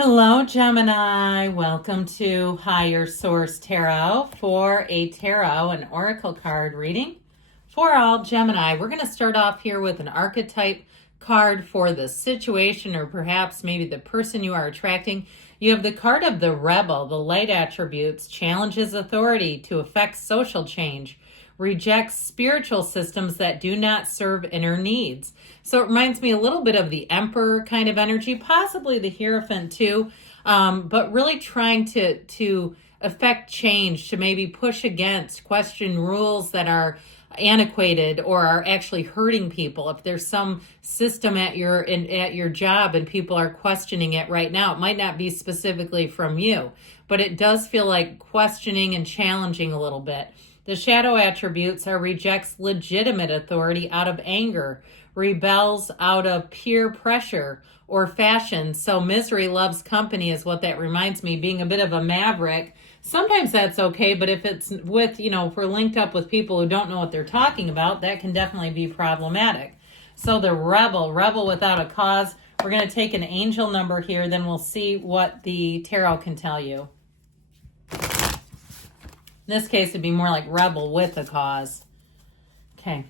Hello, Gemini. Welcome to Higher Source Tarot for a tarot and oracle card reading for all Gemini. We're going to start off here with an archetype card for the situation or perhaps maybe the person you are attracting. You have the card of the Rebel. The light attributes challenges authority to effect social change, rejects spiritual systems that do not serve inner needs. So it reminds me a little bit of the Emperor kind of energy, possibly the Hierophant too, but really trying to affect change, to maybe push against, question rules that are antiquated or are actually hurting people. If there's some system at your job and people are questioning it right now, it might not be specifically from you, but it does feel like questioning and challenging a little bit. The shadow attributes are rejects legitimate authority out of anger, rebels out of peer pressure or fashion. So misery loves company is what that reminds me, being a bit of a maverick. Sometimes that's okay, but if it's with, if we're linked up with people who don't know what they're talking about, that can definitely be problematic. So the rebel without a cause. We're going to take an angel number here, then we'll see what the tarot can tell you. In this case, it'd be more like rebel with a cause. Okay.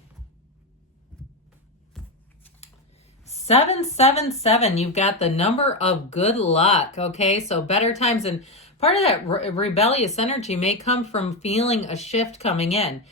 777, you've got the number of good luck. Okay, so better times. And part of that rebellious energy may come from feeling a shift coming in.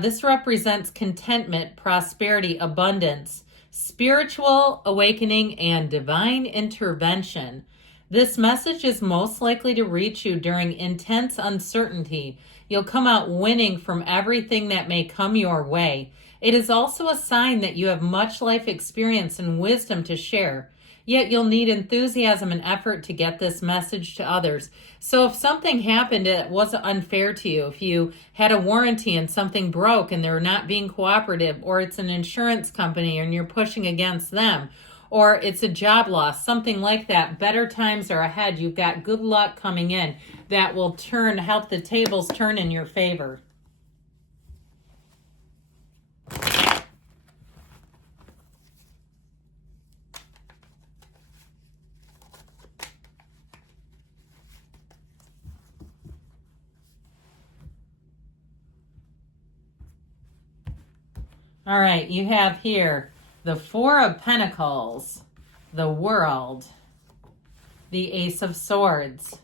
This represents contentment, prosperity, abundance, spiritual awakening, and divine intervention. This message is most likely to reach you during intense uncertainty. You'll come out winning from everything that may come your way. It is also a sign that you have much life experience and wisdom to share. Yet you'll need enthusiasm and effort to get this message to others. So if something happened that was unfair to you, if you had a warranty and something broke and they're not being cooperative, or it's an insurance company and you're pushing against them, or it's a job loss, something like that, better times are ahead. You've got good luck coming in that will help the tables turn in your favor. All right, you have here the Four of Pentacles, the World, the Ace of Swords,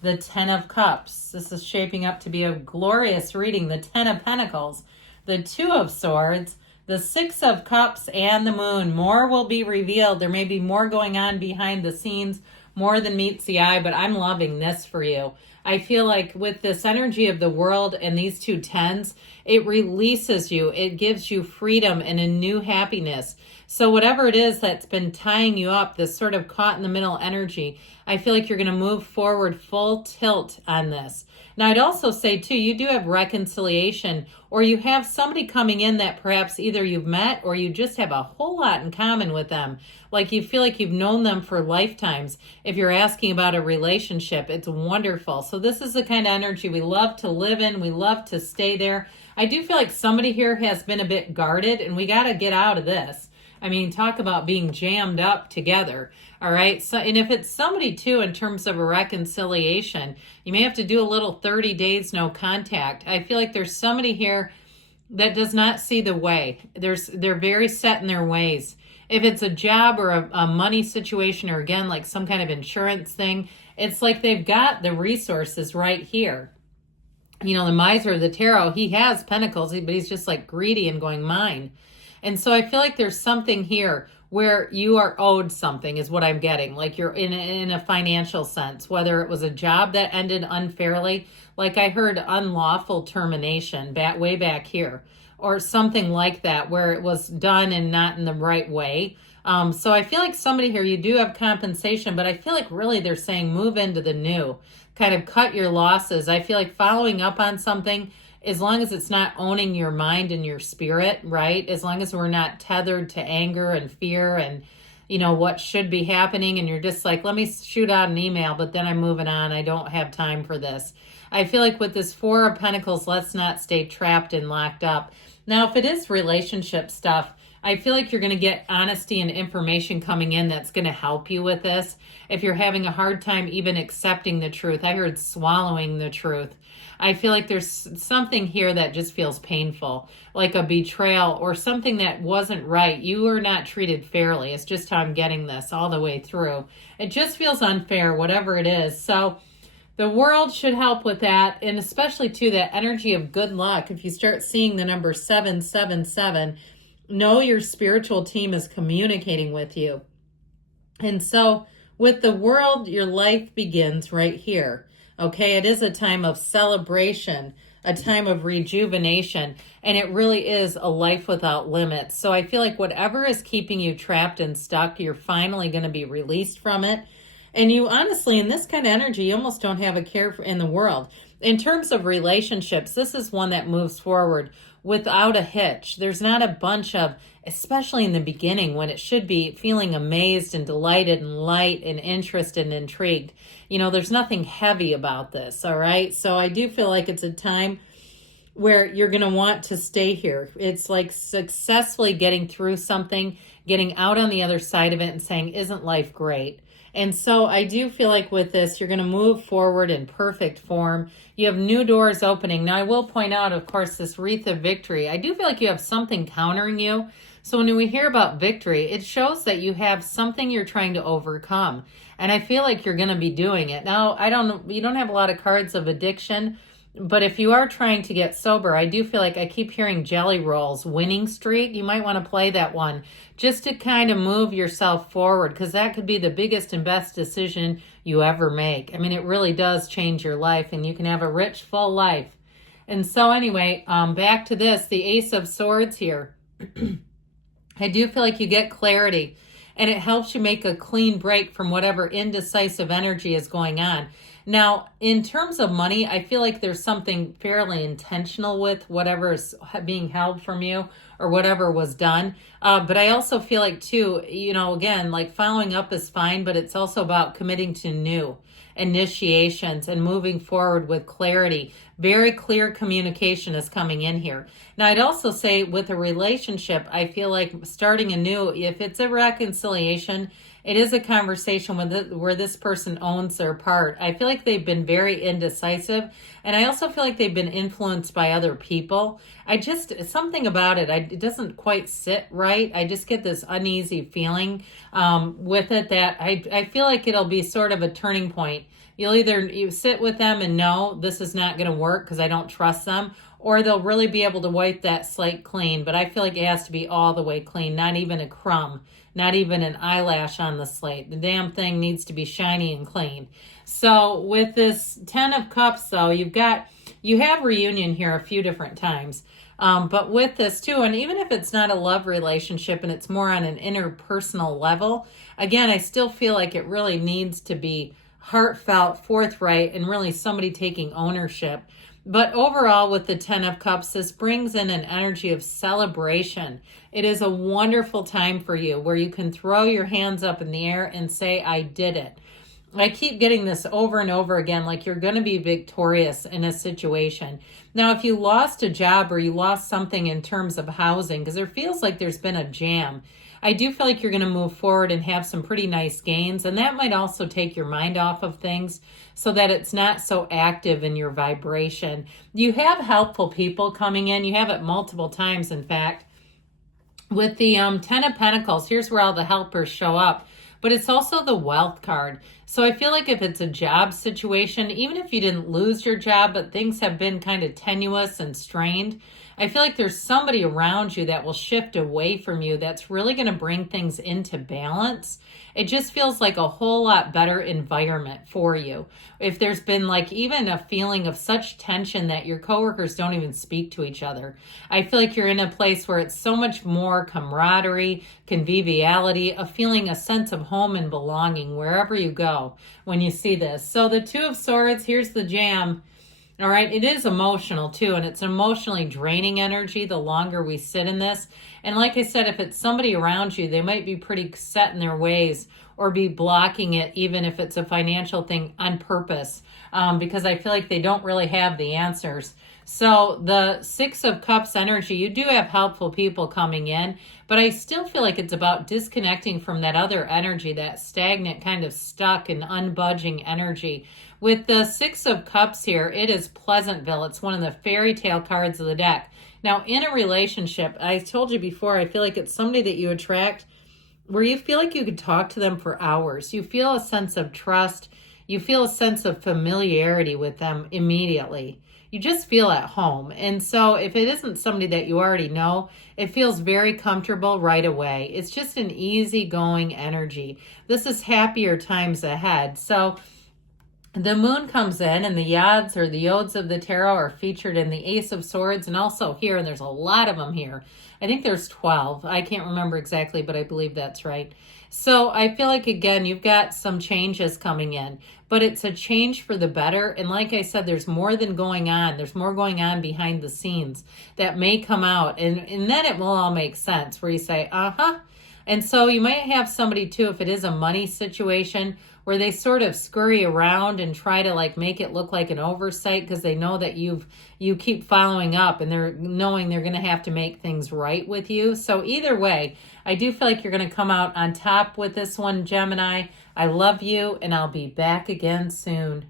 the Ten of Cups. This is shaping up to be a glorious reading. The Ten of Pentacles, the Two of Swords, the Six of Cups, and the Moon. More will be revealed. There may be more going on behind the scenes, more than meets the eye, but I'm loving this for you. I feel like with this energy of the World and these two tens, it releases you. It gives you freedom and a new happiness. So whatever it is that's been tying you up, this sort of caught in the middle energy, I feel like you're going to move forward full tilt on this. Now, I'd also say, too, you do have reconciliation, or you have somebody coming in that perhaps either you've met or you just have a whole lot in common with them. Like you feel like you've known them for lifetimes. If you're asking about a relationship, it's wonderful. So this is the kind of energy we love to live in. We love to stay there. I do feel like somebody here has been a bit guarded, and we got to get out of this. I mean, talk about being jammed up together. All right. So, and if it's somebody too, in terms of a reconciliation, you may have to do a little 30 days no contact. I feel like there's somebody here that does not see the way. They're very set in their ways. If it's a job or a money situation, or again, like some kind of insurance thing, it's like they've got the resources right here. The miser of the tarot, he has pentacles, but he's just like greedy and going mine. And so I feel like there's something here where you are owed something is what I'm getting. Like you're in a financial sense, whether it was a job that ended unfairly, like I heard unlawful termination way back here, or something like that where it was done and not in the right way. So I feel like somebody here, you do have compensation, but I feel like really they're saying move into the new, kind of cut your losses. I feel like following up on something, as long as it's not owning your mind and your spirit, right? As long as we're not tethered to anger and fear and, what should be happening. And you're just like, let me shoot out an email, but then I'm moving on. I don't have time for this. I feel like with this Four of Pentacles, let's not stay trapped and locked up. Now, if it is relationship stuff, I feel like you're going to get honesty and information coming in that's going to help you with this. If you're having a hard time even accepting the truth, I heard swallowing the truth. I feel like there's something here that just feels painful, like a betrayal or something that wasn't right. You were not treated fairly. It's just how I'm getting this all the way through. It just feels unfair, whatever it is. So the world should help with that, and especially too that energy of good luck. If you start seeing the number 777, know your spiritual team is communicating with you. And so with the world, your life begins right here. Okay, it is a time of celebration, a time of rejuvenation, and it really is a life without limits. So I feel like whatever is keeping you trapped and stuck, you're finally going to be released from it. And you honestly, in this kind of energy, you almost don't have a care in the world. In terms of relationships, this is one that moves forward without a hitch. There's not a bunch of, especially in the beginning when it should be feeling amazed and delighted and light and interested and intrigued. You know, there's nothing heavy about this, all right? So I do feel like it's a time where you're going to want to stay here. It's like successfully getting through something, getting out on the other side of it and saying, isn't life great? And so I do feel like with this, you're going to move forward in perfect form. You have new doors opening. Now, I will point out, of course, this wreath of victory. I do feel like you have something countering you. So when we hear about victory, it shows that you have something you're trying to overcome. And I feel like you're going to be doing it. Now, you don't have a lot of cards of addiction, but if you are trying to get sober, I do feel like I keep hearing Jelly Rolls, winning streak. You might want to play that one just to kind of move yourself forward, because that could be the biggest and best decision you ever make. I mean, it really does change your life, and you can have a rich, full life. And so anyway, back to this, the Ace of Swords here. I do feel like you get clarity, and it helps you make a clean break from whatever indecisive energy is going on. Now, in terms of money, I feel like there's something fairly intentional with whatever is being held from you or whatever was done. But I also feel like, too, you know, again, like following up is fine, but it's also about committing to new initiations and moving forward with clarity. Very clear communication is coming in here. Now, I'd also say with a relationship, I feel like starting anew, if it's a reconciliation, it is a conversation where this person owns their part. I feel like they've been very indecisive, and I also feel like they've been influenced by other people. Something about it, it doesn't quite sit right. I just get this uneasy feeling with it that I feel like it'll be sort of a turning point. You sit with them and know this is not going to work because I don't trust them, or they'll really be able to wipe that slate clean. But I feel like it has to be all the way clean, not even a crumb, not even an eyelash on the slate. The damn thing needs to be shiny and clean. So with this 10 of Cups, though, you have reunion here a few different times. But with this too, and even if it's not a love relationship and it's more on an interpersonal level, again, I still feel like it really needs to be heartfelt, forthright, and really somebody taking ownership. But overall, with the 10 of Cups, this brings in an energy of celebration. It is a wonderful time for you where you can throw your hands up in the air and say, I did it. I keep getting this over and over again, like you're going to be victorious in a situation. Now, if you lost a job or you lost something in terms of housing, because there feels like there's been a jam, I do feel like you're going to move forward and have some pretty nice gains. And that might also take your mind off of things so that it's not so active in your vibration. You have helpful people coming in. You have it multiple times, in fact. With the 10 of Pentacles, here's where all the helpers show up. But it's also the wealth card. So I feel like if it's a job situation, even if you didn't lose your job, but things have been kind of tenuous and strained, I feel like there's somebody around you that will shift away from you that's really going to bring things into balance. It just feels like a whole lot better environment for you. If there's been like even a feeling of such tension that your coworkers don't even speak to each other, I feel like you're in a place where it's so much more camaraderie, conviviality, a feeling, a sense of home and belonging wherever you go when you see this. So the 2 of Swords, here's the jam. All right, it is emotional too, and it's an emotionally draining energy the longer we sit in this. And like I said, if it's somebody around you, they might be pretty set in their ways, or be blocking it, even if it's a financial thing, on purpose, because I feel like they don't really have the answers. So the Six of Cups energy, you do have helpful people coming in, but I still feel like it's about disconnecting from that other energy, that stagnant, kind of stuck and unbudging energy. With the Six of Cups here, it is Pleasantville. It's one of the fairy tale cards of the deck. Now, in a relationship, I told you before, I feel like it's somebody that you attract where you feel like you could talk to them for hours. You feel a sense of trust. You feel a sense of familiarity with them immediately. You just feel at home. And so if it isn't somebody that you already know, it feels very comfortable right away. It's just an easygoing energy. This is happier times ahead. So the moon comes in, and the yods or the yods of the tarot are featured in the Ace of Swords, and also here, and there's a lot of them here. I think there's 12. I can't remember exactly, but I believe that's right. So I feel like, again, you've got some changes coming in, but it's a change for the better. And like I said, there's more than going on. There's more going on behind the scenes that may come out, and then it will all make sense, where you say, uh-huh. And so you might have somebody too, if it is a money situation, where they sort of scurry around and try to like make it look like an oversight, because they know that you keep following up, and they're knowing they're going to have to make things right with you. So either way, I do feel like you're going to come out on top with this one, Gemini. I love you, and I'll be back again soon.